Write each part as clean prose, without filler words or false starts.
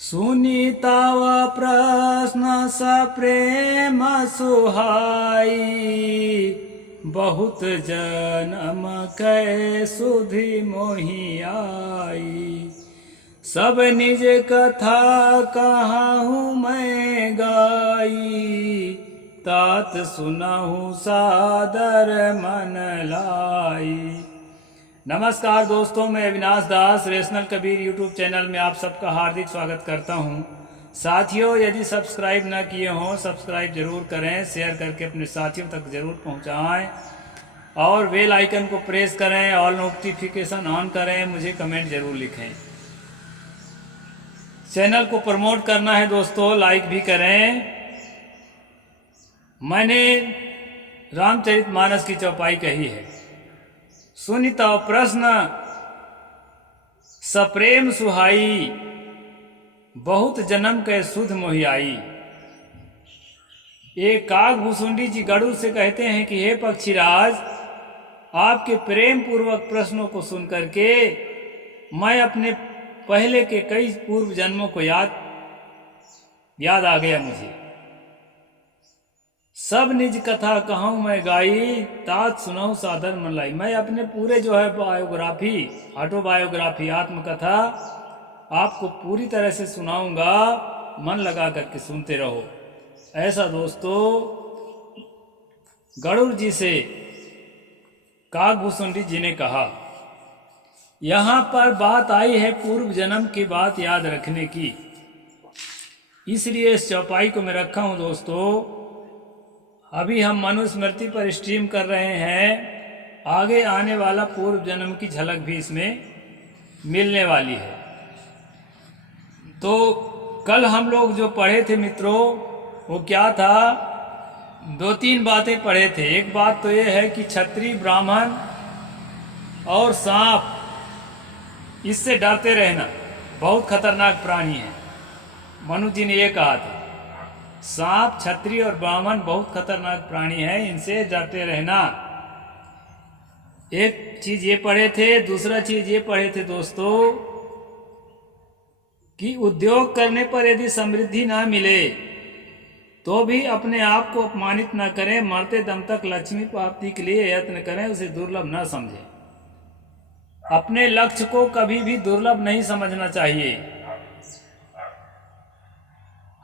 सुनी तव प्रश्न सप्रेम सुहाई, बहुत जन्म कै सुधि मोहि आई। सब निज कथा कहाहूँ मैं गाई, तात सुनहु सादर मन लाई। नमस्कार दोस्तों, मैं अविनाश दास रेशनल कबीर यूट्यूब चैनल में आप सबका हार्दिक स्वागत करता हूं। साथियों, यदि सब्सक्राइब न किए हों सब्सक्राइब जरूर करें, शेयर करके अपने साथियों तक जरूर पहुंचाएं और बेल आइकन को प्रेस करें, ऑल नोटिफिकेशन ऑन करें, मुझे कमेंट जरूर लिखें। चैनल को प्रमोट करना है दोस्तों, लाइक भी करें। मैंने रामचरितमानस की चौपाई कही है, सुनि तव प्रश्न सप्रेम सुहाई, बहुत जन्म कै सुध मोहि आई। एक काग भुसुंडी जी गरुड़ से कहते हैं कि हे पक्षीराज, आपके प्रेम पूर्वक प्रश्नों को सुनकर के मैं अपने पहले के कई पूर्व जन्मों को याद आ गया मुझे। सब निज कथा कहूँ मैं गाई, तात सुनहु सादर मन लाई। मैं अपने पूरे जो है बायोग्राफी, ऑटोबायोग्राफी, आत्मकथा आपको पूरी तरह से सुनाऊंगा, मन लगा करके सुनते रहो। ऐसा दोस्तों गरुड़ जी से काकभूषुंडी जी ने कहा। यहाँ पर बात आई है पूर्व जन्म की बात याद रखने की, इसलिए इस चौपाई को मैं रखा हूँ दोस्तों। अभी हम मनुस्मृति पर स्ट्रीम कर रहे हैं, आगे आने वाला पूर्व जन्म की झलक भी इसमें मिलने वाली है। तो कल हम लोग जो पढ़े थे मित्रों, वो क्या था, दो तीन बातें पढ़े थे। एक बात तो ये है कि क्षत्रिय, ब्राह्मण और सांप, इससे डरते रहना, बहुत खतरनाक प्राणी है। मनु जी ने ये कहा था, सांप, क्षत्रिय और ब्राह्मण बहुत खतरनाक प्राणी है, इनसे डरते रहना। एक चीज ये पढ़े थे। दूसरा चीज ये पढ़े थे दोस्तों कि उद्योग करने पर यदि समृद्धि ना मिले तो भी अपने आप को अपमानित ना करें, मरते दम तक लक्ष्मी प्राप्ति के लिए यत्न करें, उसे दुर्लभ ना समझें। अपने लक्ष्य को कभी भी दुर्लभ नहीं समझना चाहिए।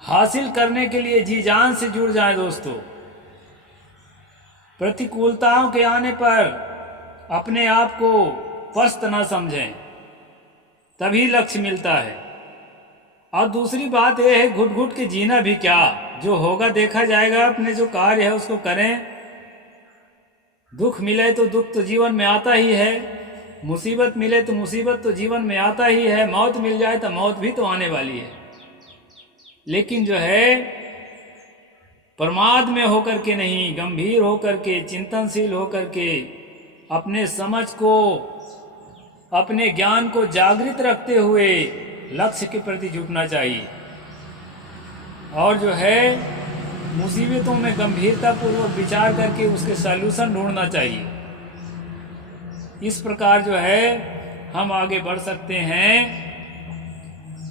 हासिल करने के लिए जी जान से जुड़ जाएं दोस्तों। प्रतिकूलताओं के आने पर अपने आप को पस्त ना समझें, तभी लक्ष्य मिलता है। और दूसरी बात यह है, घुट घुट के जीना भी क्या, जो होगा देखा जाएगा। अपने जो कार्य है उसको करें। दुख मिले तो दुख तो जीवन में आता ही है, मुसीबत मिले तो मुसीबत तो जीवन में आता ही है, मौत मिल जाए तो मौत भी तो आने वाली है। लेकिन जो है प्रमाद में होकर के नहीं, गंभीर होकर के, चिंतनशील होकर के, अपने समझ को, अपने ज्ञान को जागृत रखते हुए लक्ष्य के प्रति झुकना चाहिए। और जो है मुसीबतों में गंभीरता पूर्वक विचार करके उसके सॉल्यूशन ढूंढना चाहिए। इस प्रकार जो है हम आगे बढ़ सकते हैं।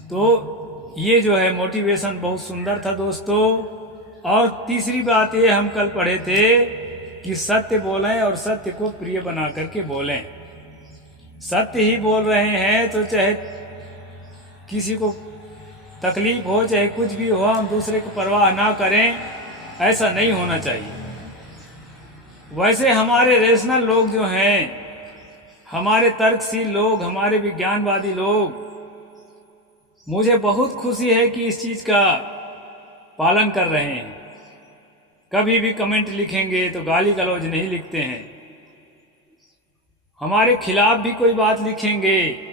तो ये जो है मोटिवेशन बहुत सुंदर था दोस्तों। और तीसरी बात ये हम कल पढ़े थे कि सत्य बोलें और सत्य को प्रिय बना करके बोलें। सत्य ही बोल रहे हैं तो चाहे किसी को तकलीफ हो, चाहे कुछ भी हो, हम दूसरे को परवाह ना करें, ऐसा नहीं होना चाहिए। वैसे हमारे रेशनल लोग जो हैं, हमारे तर्कशील लोग, हमारे विज्ञानवादी लोग, मुझे बहुत खुशी है कि इस चीज का पालन कर रहे हैं। कभी भी कमेंट लिखेंगे तो गाली गलौज नहीं लिखते हैं। हमारे खिलाफ भी कोई बात लिखेंगे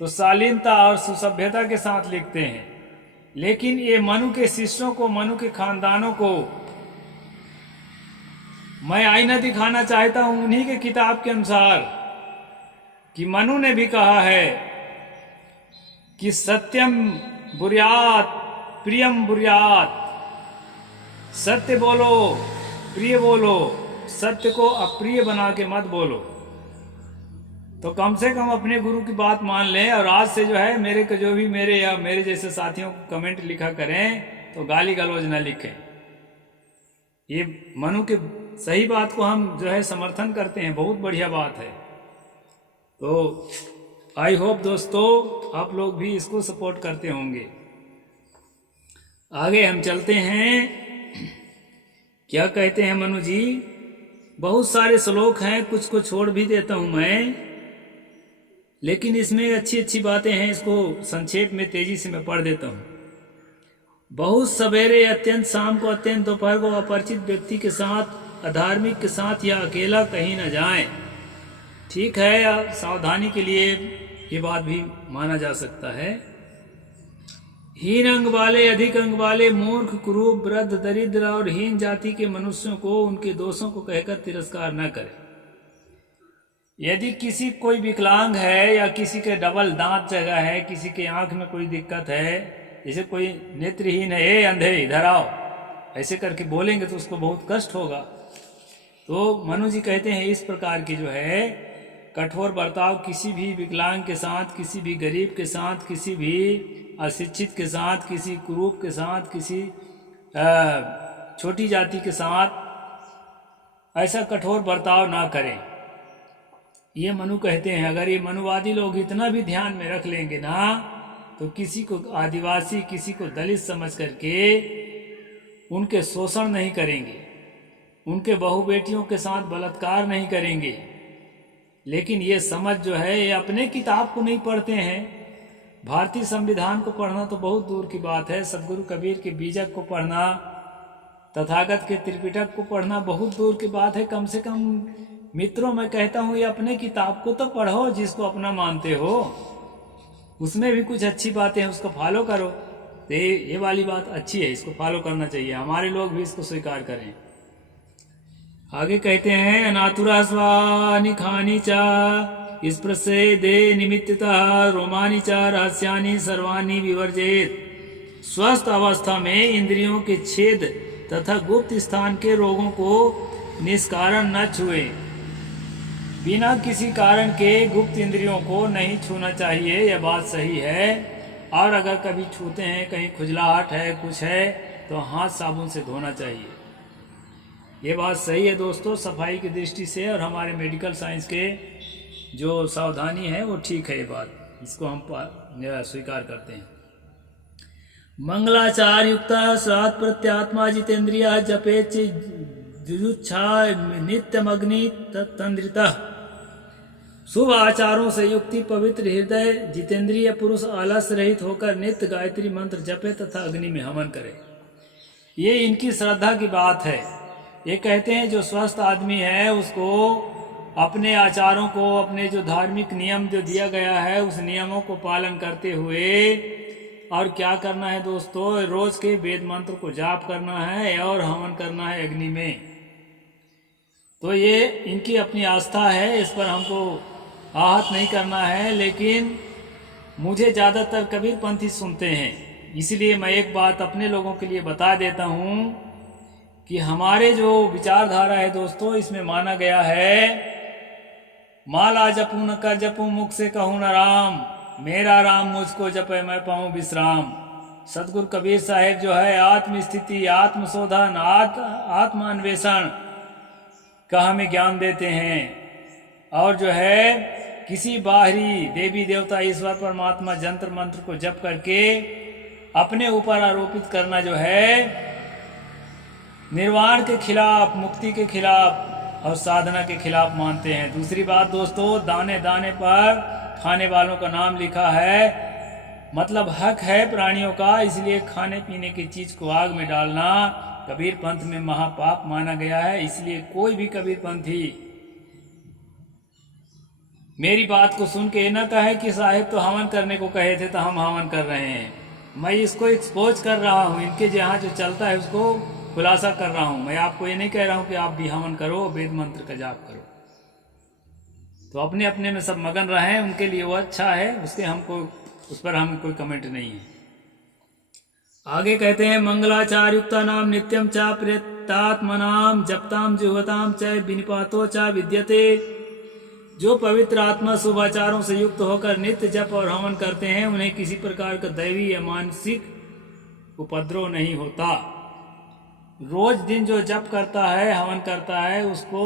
तो शालीनता और सुसभ्यता के साथ लिखते हैं। लेकिन ये मनु के शिष्यों को, मनु के खानदानों को मैं आईना दिखाना चाहता हूं उन्हीं के किताब के अनुसार, कि मनु ने भी कहा है कि सत्यम बुर्यात प्रियम बुर्यात। सत्य बोलो, प्रिय बोलो, सत्य को अप्रिय बना के मत बोलो। तो कम से कम अपने गुरु की बात मान लें, और आज से जो है मेरे को जो भी मेरे या मेरे जैसे साथियों को कमेंट लिखा करें तो गाली गलौज न लिखें। ये मनु के सही बात को हम जो है समर्थन करते हैं, बहुत बढ़िया बात है। तो आई होप दोस्तों आप लोग भी इसको सपोर्ट करते होंगे। आगे हम चलते हैं। क्या कहते हैं मनु जी? बहुत सारे श्लोक हैं, कुछ को छोड़ भी देता हूं मैं, लेकिन इसमें अच्छी अच्छी बातें हैं, इसको संक्षेप में तेजी से मैं पढ़ देता हूं। बहुत सवेरे, अत्यंत शाम को, अत्यंत दोपहर को अपरिचित व्यक्ति के साथ, अधार्मिक के साथ या अकेला कहीं न जाएं। ठीक है, सावधानी के लिए ये बात भी माना जा सकता है। हीन अंग वाले, अधिक अंग वाले, मूर्ख, कुरूप, वृद्ध, दरिद्र और हीन जाति के मनुष्यों को उनके दोषों को कहकर तिरस्कार न करें। यदि किसी कोई विकलांग है या किसी के डबल दांत जगह है, किसी के आंख में कोई दिक्कत है, जैसे कोई नेत्रहीन है, ए अंधे इधर आओ, ऐसे करके बोलेंगे तो उसको बहुत कष्ट होगा। तो मनु जी कहते हैं इस प्रकार की जो है कठोर बर्ताव किसी भी विकलांग के साथ, किसी भी गरीब के साथ, किसी भी अशिक्षित के साथ, किसी कुरूप के साथ, किसी छोटी जाति के साथ ऐसा कठोर बर्ताव ना करें। ये मनु कहते हैं। अगर ये मनुवादी लोग इतना भी ध्यान में रख लेंगे ना, तो किसी को आदिवासी, किसी को दलित समझ करके उनके शोषण नहीं करेंगे, उनके बहू बेटियों के साथ बलात्कार नहीं करेंगे। लेकिन ये समझ जो है ये अपने किताब को नहीं पढ़ते हैं। भारतीय संविधान को पढ़ना तो बहुत दूर की बात है, सदगुरु कबीर के बीजक को पढ़ना, तथागत के त्रिपिटक को पढ़ना बहुत दूर की बात है। कम से कम मित्रों मैं कहता हूँ ये अपने किताब को तो पढ़ो, जिसको अपना मानते हो, उसमें भी कुछ अच्छी बातें हैं, उसको फॉलो करो। तो ये वाली बात अच्छी है, इसको फॉलो करना चाहिए, हमारे लोग भी इसको स्वीकार करें। आगे कहते हैं अनातुरा स्वानि खानी चा स्पृशे दे निमित्ततः रोमानी चा रहस्यानि सर्वाणि विवर्जेत। स्वस्थ अवस्था में इंद्रियों के छेद तथा गुप्त स्थान के रोगों को निष्कारण न छुए। बिना किसी कारण के गुप्त इंद्रियों को नहीं छूना चाहिए, यह बात सही है। और अगर कभी छूते हैं, कहीं खुजलाहट है, कुछ है, तो हाथ साबुन से धोना चाहिए। ये बात सही है दोस्तों, सफाई की दृष्टि से और हमारे मेडिकल साइंस के जो सावधानी है वो ठीक है। ये बात इसको हम स्वीकार करते हैं। मंगलाचार युक्त सात प्रत्यात्मा जितेंद्रिय जपेच जुजुच्छा नित्यमग्नि तंद्रिता। शुभ आचारों से युक्ति पवित्र हृदय जितेंद्रिय पुरुष आलस रहित होकर नित्य गायत्री मंत्र जपे तथा अग्नि में हवन करे। ये इनकी श्रद्धा की बात है। ये कहते हैं जो स्वस्थ आदमी है उसको अपने आचारों को, अपने जो धार्मिक नियम जो दिया गया है उस नियमों को पालन करते हुए और क्या करना है दोस्तों, रोज के वेद मंत्र को जाप करना है और हवन करना है अग्नि में। तो ये इनकी अपनी आस्था है, इस पर हमको आहत नहीं करना है। लेकिन मुझे ज़्यादातर कबीरपंथी सुनते हैं, इसलिए मैं एक बात अपने लोगों के लिए बता देता हूँ कि हमारे जो विचारधारा है दोस्तों, इसमें माना गया है माला जपू न कर जपू मुख से कहूँ न राम, मेरा राम मुझको जपे मैं पाऊँ विश्राम। सदगुरु कबीर साहेब जो है आत्मस्थिति, आत्मशोधन, आत्मान्वेषण का हमें ज्ञान देते हैं। और जो है किसी बाहरी देवी देवता ईश्वर परमात्मा जंत्र मंत्र को जप करके अपने ऊपर आरोपित करना जो है निर्वाण के खिलाफ, मुक्ति के खिलाफ और साधना के खिलाफ मानते हैं। दूसरी बात दोस्तों, दाने दाने पर खाने वालों का नाम लिखा है, मतलब हक है प्राणियों का, इसलिए खाने पीने की चीज को आग में डालना कबीर पंथ में महापाप माना गया है। इसलिए कोई भी कबीर पंथी मेरी बात को सुन के न कहे कि साहिब तो हवन करने को कहे थे तो हम हवन कर रहे हैं। मैं इसको एक्सपोज कर रहा हूँ, इनके जहाँ जो चलता है उसको खुलासा कर रहा हूँ। मैं आपको ये नहीं कह रहा हूँ कि आप भी हवन करो, वेद मंत्र का जाप करो। तो अपने अपने में सब मगन रहें, उनके लिए वो अच्छा है, उसके हमको उस पर हमें कोई कमेंट नहीं है। आगे कहते हैं मंगलाचार युक्ता नाम नित्यम चा प्रेतात्मनाम जपताम जुहताम च विनिपातो चा विद्यते। जो पवित्र आत्मा शुभाचारों से युक्त होकर नित्य जप और हवन करते हैं उन्हें किसी प्रकार का दैवी या मानसिक उपद्रव नहीं होता। रोज दिन जो जप करता है, हवन करता है, उसको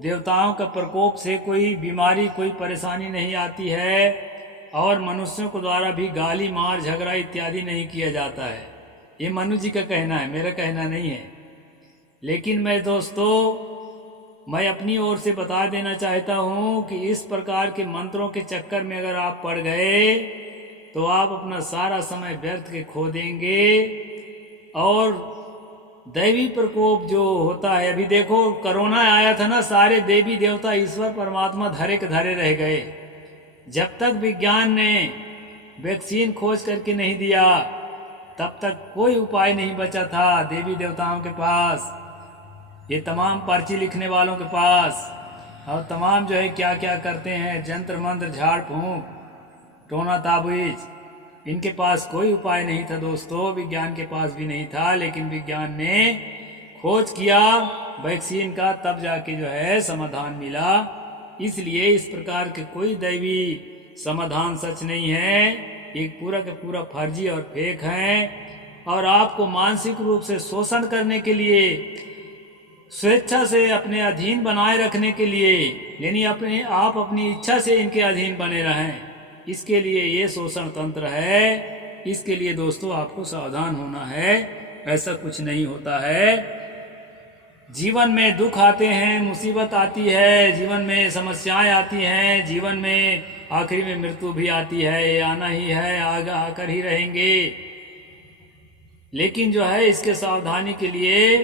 देवताओं का प्रकोप से कोई बीमारी, कोई परेशानी नहीं आती है और मनुष्यों को द्वारा भी गाली, मार, झगड़ा इत्यादि नहीं किया जाता है। ये मनु जी का कहना है, मेरा कहना नहीं है। लेकिन मैं अपनी ओर से बता देना चाहता हूँ कि इस प्रकार के मंत्रों के चक्कर में अगर आप पड़ गए तो आप अपना सारा समय व्यर्थ के खो देंगे और दैवी प्रकोप जो होता है, अभी देखो कोरोना आया था ना, सारे देवी देवता ईश्वर परमात्मा धरे के धरे रह गए। जब तक विज्ञान ने वैक्सीन खोज करके नहीं दिया तब तक कोई उपाय नहीं बचा था देवी देवताओं के पास, ये तमाम पर्ची लिखने वालों के पास, और तमाम जो है क्या क्या करते हैं, जंत्र मंत्र, झाड़ फूंक, टोना ताबीज, इनके पास कोई उपाय नहीं था दोस्तों। विज्ञान के पास भी नहीं था, लेकिन विज्ञान ने खोज किया वैक्सीन का, तब जाके जो है समाधान मिला। इसलिए इस प्रकार के कोई दैवी समाधान सच नहीं है, एक पूरा का पूरा फर्जी और फेक है। और आपको मानसिक रूप से शोषण करने के लिए, स्वेच्छा से अपने अधीन बनाए रखने के लिए, यानी आप अपनी इच्छा से इनके अधीन बने रहें, इसके लिए ये शोषण तंत्र है। इसके लिए दोस्तों आपको सावधान होना है, ऐसा कुछ नहीं होता है। जीवन में दुख आते हैं, मुसीबत आती है, जीवन में समस्याएं आती हैं, जीवन में आखिरी में मृत्यु भी आती है, ये आना ही है, आगे आकर ही रहेंगे। लेकिन जो है इसके सावधानी के लिए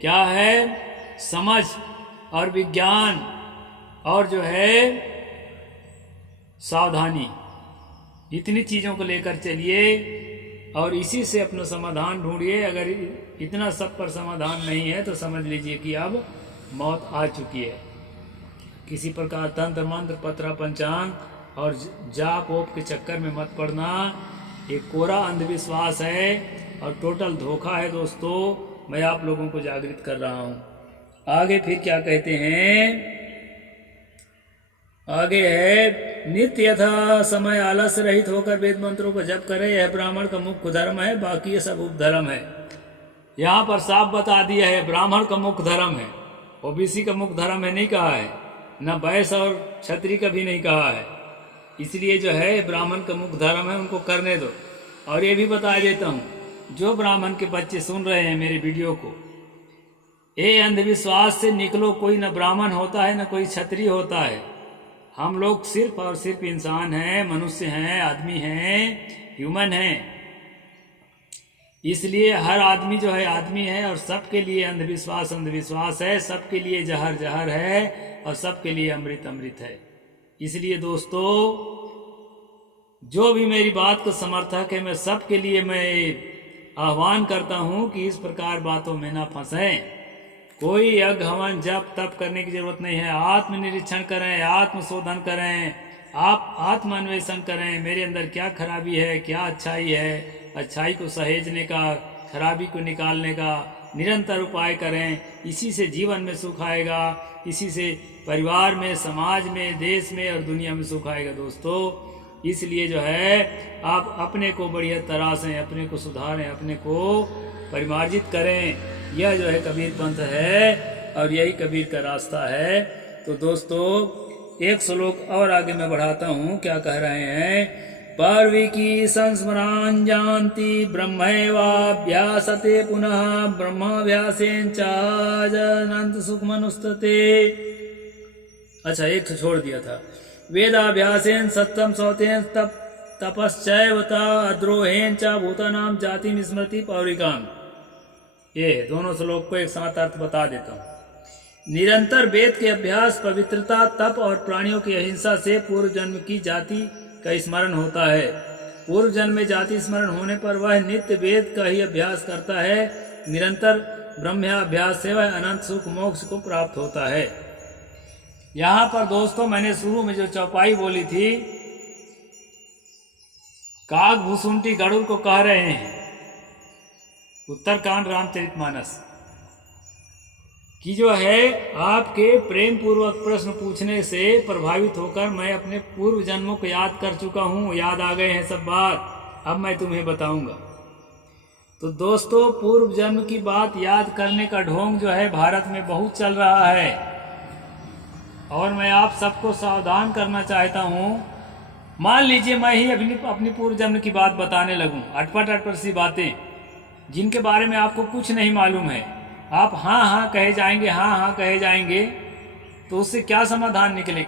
क्या है, समझ और विज्ञान और जो है सावधानी, इतनी चीज़ों को लेकर चलिए और इसी से अपना समाधान ढूंढिए। अगर इतना सब पर समाधान नहीं है तो समझ लीजिए कि अब मौत आ चुकी है। किसी प्रकार तंत्र मंत्र, पत्रा, पंचांग और जाप ओप के चक्कर में मत पड़ना, एक कोरा अंधविश्वास है और टोटल धोखा है दोस्तों। मैं आप लोगों को जागृत कर रहा हूँ। आगे फिर क्या कहते हैं, आगे है नित्य यथा समय आलस रहित होकर वेद मंत्रों को जप करे, यह ब्राह्मण का मुख्य धर्म है, बाकी ये सब उपधर्म है। यहाँ पर साफ बता दिया है ब्राह्मण का मुख्य धर्म है, ओबीसी का मुख्य धर्म है नहीं कहा है, न वैश्य और क्षत्रिय का भी नहीं कहा है। इसलिए जो है ब्राह्मण का मुख्य धर्म है, उनको करने दो। और ये भी बता देता हूँ, जो ब्राह्मण के बच्चे सुन रहे हैं मेरे वीडियो को, ये अंधविश्वास से निकलो। कोई न ब्राह्मण होता है न कोई क्षत्रिय होता है, हम लोग सिर्फ और सिर्फ इंसान हैं, मनुष्य हैं, आदमी हैं, ह्यूमन हैं। इसलिए हर आदमी जो है आदमी है और सबके लिए अंधविश्वास अंधविश्वास है, सबके लिए जहर जहर है और सबके लिए अमृत अमृत है। इसलिए दोस्तों जो भी मेरी बात को समर्थक है, मैं सबके लिए मैं आह्वान करता हूं कि इस प्रकार बातों में ना फंसें। कोई यज्ञ हवन जप तप करने की जरूरत नहीं है। आत्मनिरीक्षण करें, आत्मशोधन करें, आप आत्मान्वेषण करें, मेरे अंदर क्या खराबी है, क्या अच्छाई है, अच्छाई को सहेजने का, खराबी को निकालने का निरंतर उपाय करें। इसी से जीवन में सुख आएगा, इसी से परिवार में, समाज में, देश में और दुनिया में सुख आएगा दोस्तों। इसलिए जो है आप अपने को बढ़िया तराशें, अपने को सुधारें, अपने को परिमार्जित करें। यह जो है कबीर पंथ है और यही कबीर का रास्ता है। तो दोस्तों एक श्लोक और आगे मैं बढ़ाता हूँ, क्या कह रहे हैं, पार्वी की संस्मरान जानती ब्रह्मैवाभ्यासते पुनः ब्रह्माभ्यासेन चाजनंत सुखमनुस्तते। अच्छा एक तो छोड़ दिया था, वेदाभ्यासेन सत्यम सौतेन तपश्चैवता अद्रोहेन च भूतानाम जातिम स्मृति पौरिकाम। ये दोनों श्लोक को एक साथ अर्थ बता देता हूँ। निरंतर वेद के अभ्यास, पवित्रता, तप और प्राणियों की अहिंसा से पूर्व जन्म की जाति का स्मरण होता है। पूर्व जन्म में जाति स्मरण होने पर वह नित्य वेद का ही अभ्यास करता है। निरंतर ब्रह्माभ्यास से वह अनंत सुख मोक्ष को प्राप्त होता है। यहाँ पर दोस्तों मैंने शुरू में जो चौपाई बोली थी, काग भूसुंडी गरुड़ को कह रहे हैं, उत्तरकांड रामचरितमानस, कि जो है आपके प्रेम पूर्वक प्रश्न पूछने से प्रभावित होकर मैं अपने पूर्व जन्मों को याद कर चुका हूँ, याद आ गए हैं सब बात। अब मैं तुम्हें बताऊंगा। तो दोस्तों, पूर्व जन्म की बात याद करने का ढोंग जो है भारत में बहुत चल रहा है, और मैं आप सबको सावधान करना चाहता हूँ। मान लीजिए मैं ही अपनी पूर्व जन्म की बात बताने लगूं, अटपट सी बातें जिनके बारे में आपको कुछ नहीं मालूम है, आप हाँ हाँ कहे जाएंगे, हाँ हाँ कहे जाएंगे, तो उससे क्या समाधान निकलेगा?